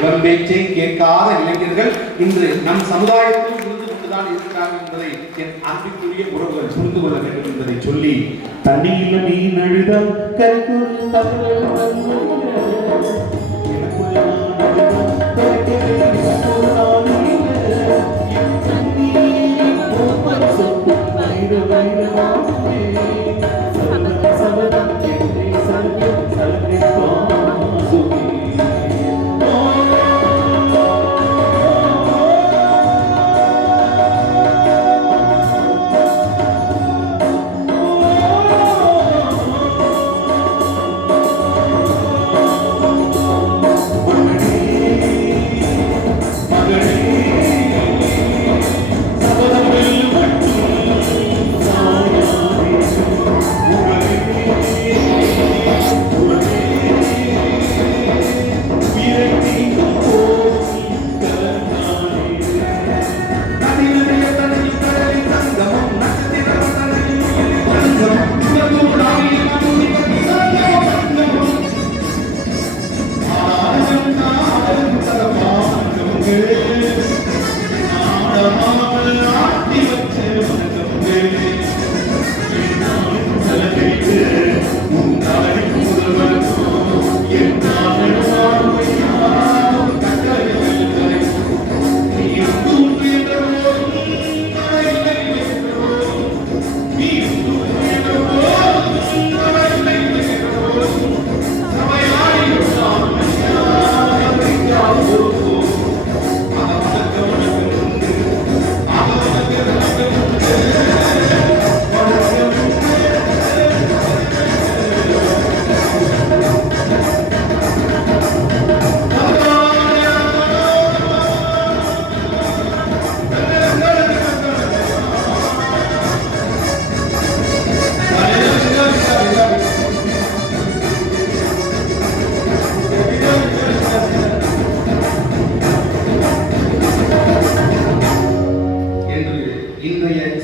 எவன் பேச்சை கேட்காத இளைஞர்கள் இன்று நம் சமுதாயத்தில் இருந்து கொண்டுதான் இருக்கிறார்கள் என்பதை என் அன்பிற்குரிய உறவுகள் புரிந்து கொள்ள வேண்டும் என்பதை சொல்லி தண்ணியில் மீன் அழுதம்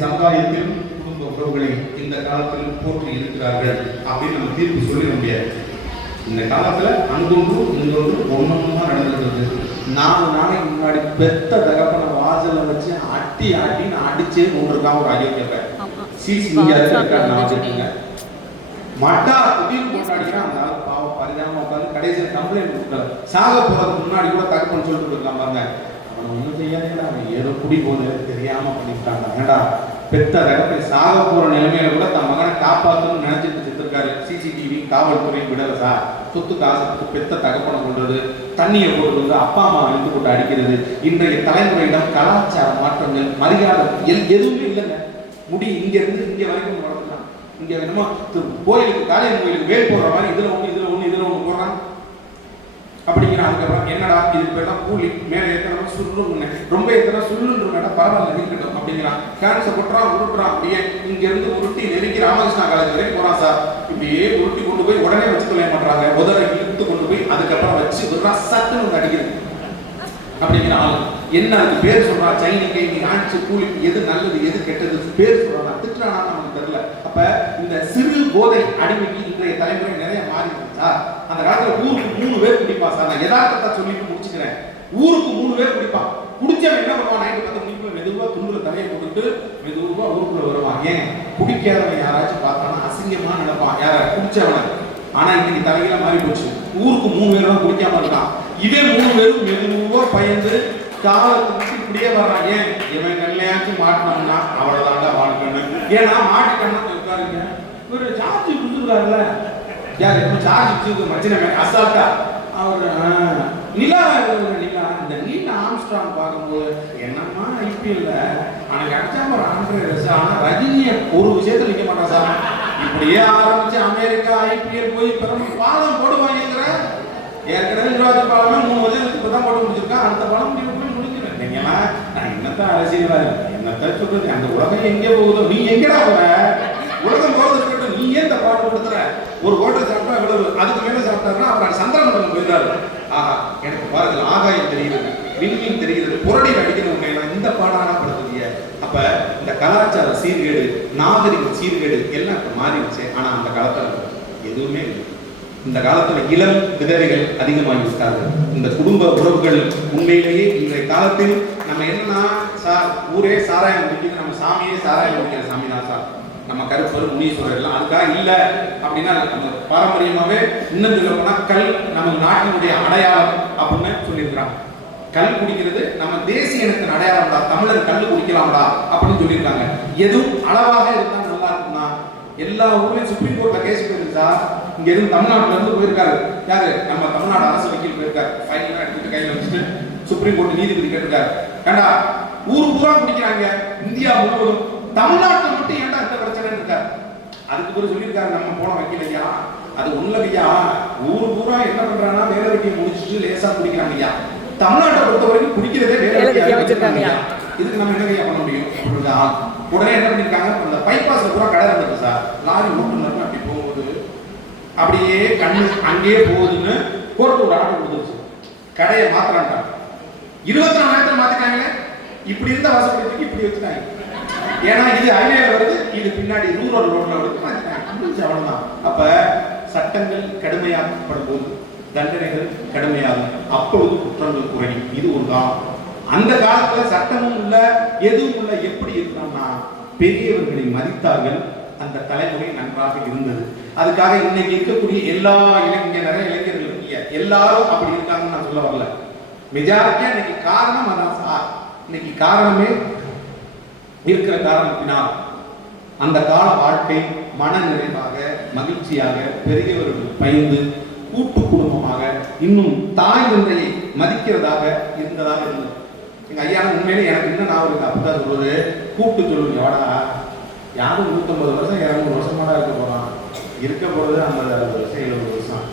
சமுதாயத்தில் குடும்ப உறவுகளை இந்த காலத்தில் போற்றி இருக்கிறார்கள் அப்படின்னு நம்ம தீர்ப்பு சொல்லிட முடியாது. இந்த காலத்துல அங்கொன்று இங்கொன்று ஒன்னொன்னா நடந்துருக்குது. 4 நாளைக்கு முன்னாடி பெத்த தகப்பனை வாசல்ல வச்சு அடின்னு அடிச்சே கொண்டிருக்கான் ஒரு அயோக்கியப்ப. மட்டா திடீர்னு கொண்டாடினா அந்த ஆள் பாவம் பரிதாபமா உட்காந்து கடைசியில் கம்ப்ளைண்ட் கொடுத்தாரு. சாக போறதுக்கு முன்னாடி கூட தகப்பன்னு சொல்லிட்டு இருக்கலாம் பாருங்க. அவன் ஒன்றும் செய்யாதீங்களா, அவன் ஏதோ குடி போகுது தெரியாம பண்ணிட்டாங்க. ஏண்டா பெத்த தகப்பை சாக போற நிலைமையில கூட தன் மகனை காப்பாற்றணும்னு நினைச்சிட்டு செத்துருக்காரு. சிசிடிவி காவல்துறை விடல சார். சொத்துக்கு ஆசைப்பட்டு பெத்த தகப்பனை கொள்வது, தண்ணியை போட்டு வந்து அப்பா அம்மா இழுத்து போட்டு அடிக்கிறது. இன்றைய தலைமுறையிடம் கலாச்சார மாற்றங்கள் மரியாதை எதுவுமே இல்லைங்க. முடி இங்க இருந்து இங்க வரைக்கும் வளர்க்கலாம். இங்க என்னமோ கோயிலுக்கு காலையில் கோயிலுக்கு வேல் போடுற மாதிரி இதுல ஒண்ணு போடுறான் அப்படிங்கிறான். அதுக்கப்புறம் என்னடா இது பேர்தான் கூலி, மேலே ஏற்கனவே சுருன்னு ரொம்ப ஏற்கனவே சுருன்னு பரவாயில்ல இருக்கட்டும் அப்படிங்கிறான். கேன்சை கொட்டுறான் உருட்டுறான். அப்படியே இங்க இருந்து உருட்டி நெருக்கி ராமகிருஷ்ணா காலேஜ் வரைக்கும் போறான் சார். இப்படியே உருட்டி கொண்டு போய் உடனே வச்சு கொள்ள மாட்டாங்க. உதரை இழுத்து கொண்டு போய் அதுக்கப்புறம் வச்சு விடுறான். சத்துன்னு அடிக்கிறது அப்படிங்கிறான். என்ன அதுக்கு பேர் சொல்றான்? சைனிக்கை நீ ஆட்சி கூலிக்கு எது நல்லது எது கெட்டது பேர் சொல்றான். திட்டுறானா நமக்கு தெரியல. அப்ப இந்த சிறு போதை அடிமைக்கு இன்றைய தலைமுறை நிறைய மாறி இருந்துச்சா? அந்த காலத்துல ஊருக்கு 3 பேர் குடிப்பா சார். நான் யதார்த்தத்தை சொல்லிட்டு முடிச்சுக்கிறேன். ஊருக்கு 3 பேர் குடிப்பான். குடிச்சவன் என்ன பண்ணுவான்? நைட்டு 10 மணிக்குள்ள மெதுவா துண்டுல தலையை போட்டுட்டு மெதுவா ஊருக்குள்ள வருவான். ஏன்? குடிக்காதவன் யாராச்சும் பார்த்தானா அசிங்கமா நினைப்பான் யார குடிச்சவன. ஆனா இன்னைக்கு தலையில மாறி போச்சு. ஊருக்கு 3 பேர் தான் குடிக்காம இருக்கான். இதே 3 பேரும் மெதுவா பயந்து காலத்துக்கு இப்படியே வர்றான். ஏன்? இவன் கல்யாணம் மாட்டினோம்னா அவ்வளவுதாண்டா வாழ்க்கை. ஏன்னா மாட்டுக்கண்ணத்தை உட்காருங்க. ஒரு சார்ஜ் கொடுத்துருக்காருல்ல யார் எப்போ சார்ஜ் கொடுத்து மச்சின அசால்ட்டா அவர் நிலா இந்த நீல ஆம்ஸ்ட்ராங் பார்க்கும்போது என்னம்மா ஐபிஎல்ல எனக்கு அடிச்சா ஒரு ஆண்ட்ராய்டு. ஆனா ரஜினியை ஒரு விஷயத்துல நிற்க மாட்டான் சார். இப்படியே ஆரம்பிச்சு அமெரிக்கா ஐபிஎல் போய் பிறகு பாலம் போடுவாங்கிற ஏற்கனவே 20 பாலமே 3 வருஷத்துக்கு தான் போட்டு முடிச்சிருக்கான். அடுத்த பாலம் போய் முடிக்கிறேன். நீங்களா நான் என்னத்தான் அரசியல் என்னத்தான் சொல்றது? அந்த உலகம் எங்கே போகுதோ? நீ எங்கடா போற? உலகம் போறது இருக்கட்டும். நீ ஏன் இந்த பாட்டு கொடுத்துற? ஒரு ஹோட்டல் சாப்பிட்டா இவ்வளவு, அதுக்கு மேல சாப்பிட்டாருன்னா அப்புறம் சந்திரமண்டலம் போயிடாரு. ஆஹா எனக்கு பாருங்க ஆகாயம் தெரிகிறது, விண்மீன் தெரிகிறது, புரடியில் அடிக்கிற உண்மையெல்லாம் இந்த பாடானா படுத்துறீங்க. அப்ப இந்த கலாச்சார சீர்கேடு, நாகரிக சீர்கேடு எல்லாம் இப்ப மாறிடுச்சு. ஆனா அந்த காலத்துல எதுவுமே இல்லை. இந்த காலத்துல இளம் விதவைகள் அதிகமாகி விட்டார்கள். இந்த குடும்ப உறவுகள் உண்மையிலேயே இன்றைய காலத்தில் நம்ம என்னன்னா சார் ஊரே சாராயம் குடிக்குது, நம்ம சாமியே சாராயம் குடிக்கிற சாமி தான் சார், நம்ம கருப்பர் முனீஸ்வரர் எல்லாம் அதுக்காக இல்ல அப்படின்னா நம்ம பாரம்பரியமாவே இன்னும் சொல்ல போனா கல் நம்ம நாட்டினுடைய அடையாளம் அப்படின்னு சொல்லியிருக்கிறாங்க. கல் குடிக்கிறது நம்ம தேசிய இனத்தின் அடையாளம்டா, தமிழர் கல் குடிக்கலாம்டா அப்படின்னு சொல்லியிருக்காங்க. எதுவும் அளவாக இருந்தா நல்லா இருக்கும்னா எல்லா ஊர்லயும் சுப்ரீம் கோர்ட்ல கேஸ் போயிருக்கு சார். இங்க இருந்து தமிழ்நாட்டுல இருந்து போயிருக்காரு யாரு, நம்ம தமிழ்நாடு அரசு வக்கீல் போயிருக்காரு. ஃபைனலா எடுத்துட்டு கையில வச்சுட்டு சுப்ரீம் கோர்ட் நீதிபதி கேட்டிருக்காரு, ஏண்டா ஊர் பூரா குடிக்கிறாங்க இந்தியா முழுவதும், தமிழ்நாட்டுல மட்டும் ஏன்டா இந்த பிரச்சனை இருக்காரு. அதுக்கு பிறகு சொல்லியிருக்காரு நம்ம போன வக்கீல் ஐயா, அது ஒண்ணுல ஐயா, ஊர் பூரா என்ன பண்றாங்கன்னா வேலை வெட்டியை முடிச்சுட்டு லேசா குடிக்கிறாங்க ஐயா, தமிழ்நாட்டை பொறுத்த வரைக்கும் குடிக்கிறதே வேலை வெட்டியா வச்சிருக்காங்க ஐயா, இதுக்கு நம்ம என்ன ஐயா பண்ண முடியும். உடனே என்ன பண்ணிருக்காங்க, அந்த பைபாஸ்ல பூரா கடை இருந்தது சார், லாரி ஓட்டுநர் அப்படி போகும்போது அப்படியே கண்ணு அங்கேயே போகுதுன்னு கோர்ட்டு ஒரு ஆர்டர் கொடுத்துருச்சு, கடையை மாத்திராங்க. 24 மணி நேரத்தில் மாத்திட்டாங்களே, இப்படி இருந்த வாசப்படிக்கு இப்படி வச்சுட்டாங்க. ஏன்னா இது ஹைவேல வருது, இது பின்னாடி ரூரல் ரோட்ல வருது, மாத்திட்டாங்க. அவ்வளவுதான். அப்ப சட்டங்கள் கடுமையாக்கப்படும் போது தண்டனைகள் கடுமையாகும், அப்பொழுது குற்றங்கள் குறையும். இது ஒரு காலம். அந்த காலத்துல சட்டமும் இல்ல எதுவும் இல்ல, எப்படி இருக்கணும்னா பெரியவர்களை மதித்தார்கள், அந்த தலைமுறை நன்றாக இருந்தது. அதுக்காக இன்னைக்கு இருக்கக்கூடிய எல்லா இளைஞர் நிறைய இளைஞர்கள் இருக்கீங்க, எல்லாரும் அப்படி இருக்காங்கன்னு நான் சொல்ல வரல. மெஜாரிட்டியா இன்னைக்கு காரணம் அதான் சார். இன்னைக்கு காரணமே இருக்கிற காரணத்தினால் அந்த கால வாழ்க்கை மன நிறைவாக மகிழ்ச்சியாக பெரியவர்கள் பயந்து கூட்டு குடும்பமாக இன்னும் தாய் தந்தையை மதிக்கிறதாக இருந்ததாக இருந்தது. எங்க ஐயா உண்மையிலே எனக்கு இன்னும் நான் ஒரு அப்படிதான் சொல்றது, கூப்பிட்டு சொல்லுங்க வாடா, யாரும் 150 வருஷம் 200 வருஷமா தான் இருக்க போறான், இருக்க போறது 50 60 வருஷம் 70 வருஷம்,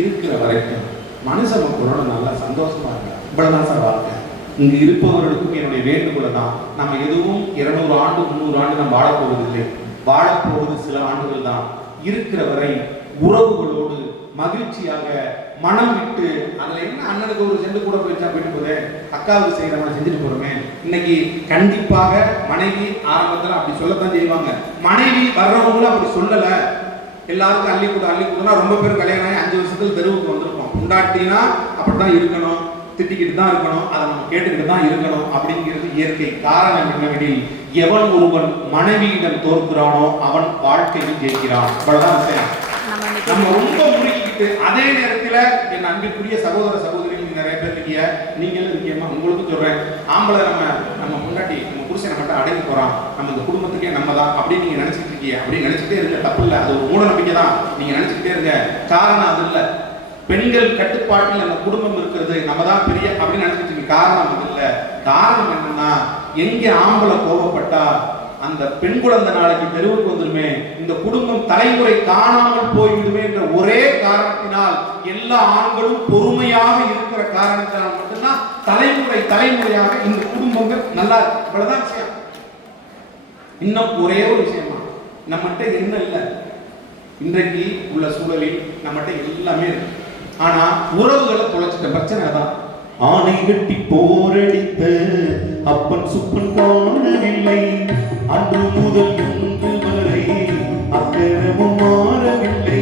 இருக்கிற வரைக்கும் மனுஷ மக்களோட நல்லா சந்தோஷமா இருக்க, இவ்வளவுதான் சார் வாழ்க்கை. இங்கு இருப்பவர்களுக்கும் என்னுடைய வேண்டுகோள் தான், நம்ம எதுவும் 200 ஆண்டு 300 ஆண்டு நம்ம வாழப்போவதில்லை, வாழப்போவது சில ஆண்டுகள் தான். இருக்கிற வரை உறவுகளோடு மகிழ்ச்சியாக மனம் விட்டு, அதுல என்ன அண்ணனுக்கு ஒரு சென்று கூட போயிடுச்சா போயிட்டு போதே, அக்காவுக்கு செய்யறவனை செஞ்சுட்டு போறோமே. இன்னைக்கு கண்டிப்பாக மனைவி ஆரம்பத்துல அப்படி சொல்லத்தான் செய்வாங்க, மனைவி வர்றவங்களும் அப்படி சொல்லல, எல்லாருக்கும் அள்ளி கொடுனா ரொம்ப பேர் கல்யாணம் ஆகி 5 வருஷத்துல தெருவுக்கு வந்திருப்போம். உண்டாட்டினா அப்படித்தான் இருக்கணும், திட்டிக்கிட்டு தான் இருக்கணும், அதை நம்ம கேட்டுக்கிட்டு தான் இருக்கணும் அப்படிங்கிறது இயற்கை. காரணம் என்னவெனில் எவன் ஒருவன் மனைவியிடம் தோற்கிறானோ அவன் வாழ்க்கையில் ஜெயிக்கிறான். அவ்வளவுதான் விஷயம். நம்ம ரொம்ப முறுக்கிட்டு அதே நேரத்தில் என் அன்பிற்குரிய சகோதர சகோதரிகள் நிறைய பேர் இருக்கீங்க, நீங்களும் இருக்கீங்கம்மா, உங்களுக்கும் சொல்றேன், ஆம்பளை நம்ம முன்னாடி நம்ம புருஷனை மட்டும் அடங்கி போறான், நம்ம இந்த குடும்பத்துக்கே நம்ம தான் அப்படின்னு நீங்க நினைச்சிட்டு இருக்கீங்க. அப்படி நினைச்சிட்டே இருக்க தப்பு இல்லை, அது ஒரு மூட நம்பிக்கை தான், நீங்க நினைச்சுக்கிட்டே இருங்க. காரணம் அது இல்லை, பெண்கள் கட்டுப்பாட்டில் நம்ம குடும்பம் இருக்கிறது, நம்ம தான் பெரிய அப்படின்னு நினைச்சிட்டு இருக்கீங்க. காரணம் அது இல்லை. காரணம் என்னன்னா, எங்க ஆம்பளை கோபப்பட்டா அந்த பெண் குழந்தை நாளைக்கு தெருவுக்கு வந்துருமே, இந்த குடும்பம் தலைமுறை காணாமல் போய்விடுமே என்ற ஒரே காரணத்தினால் எல்லா ஆண்களும் பொறுமையாக இருக்கிற காரணத்தினால் மட்டும்தான் தலைமுறையாக இந்த குடும்பங்கள் நல்லா இருக்கு. இவ்வளவுதான் விஷயம். இன்னும் ஒரே ஒரு விஷயமா, நம்மகிட்ட என்ன இல்லை, இன்றைக்கு உள்ள சூழலில் நம்மகிட்ட எல்லாமே இருக்கு, ஆனா உறவுகளை தொலைச்சிட்ட பிரச்சனை தான். ஆணை கட்டி போரடித்த அப்பன் சுப்பன் காணவில்லை, அன்று முதல் இன்று வரை அக்கரமும் மாறவில்லை,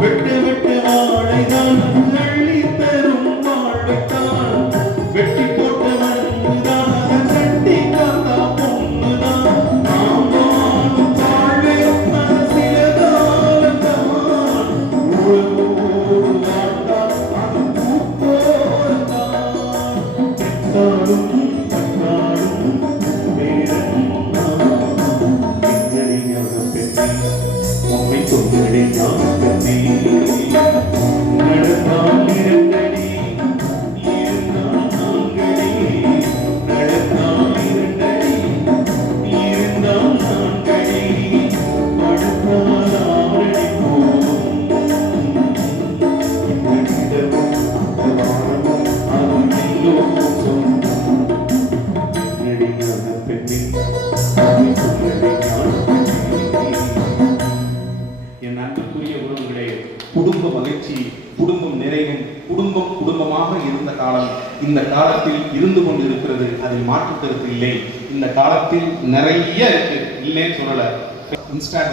வெட்டு வெட்டு வாழைதான் அள்ளி தரும் வாழ்வைத்தான், வெட்டி போட்ட மண்ணுதான் கட்டி காத்தா பொண்ணுதான், நாம் வாழும் வாழ்வே சில காலத்தான், உறவோடு வாழ்ந்தால் அது பூப்போர்தான், உண்மை தொந்தடி நாகனே நடந்தால் இரண்டடி இருந்தால் நான்கடி, நடந்தால் இரண்டடி இருந்தால் நான்கடி, படுத்தால் 6 அடி போதும், இந்த இடமும் அந்த வானமும் அது எல்லோரும் சொந்தம், நடிகாத பெண்ணே என் அன்புக்குரிய உறவுகளே, குடும்ப மகிழ்ச்சி, குடும்பம் நிறைவும், குடும்பமாக இருந்த காலம் இந்த காலத்தில் இருந்து கொண்டிருக்கிறது, அதில் மாற்று கருத்து இல்லை. இந்த காலத்தில் நிறைய இருக்கு, இல்லைன்னு சொல்லல. இன்ஸ்டாகிராம்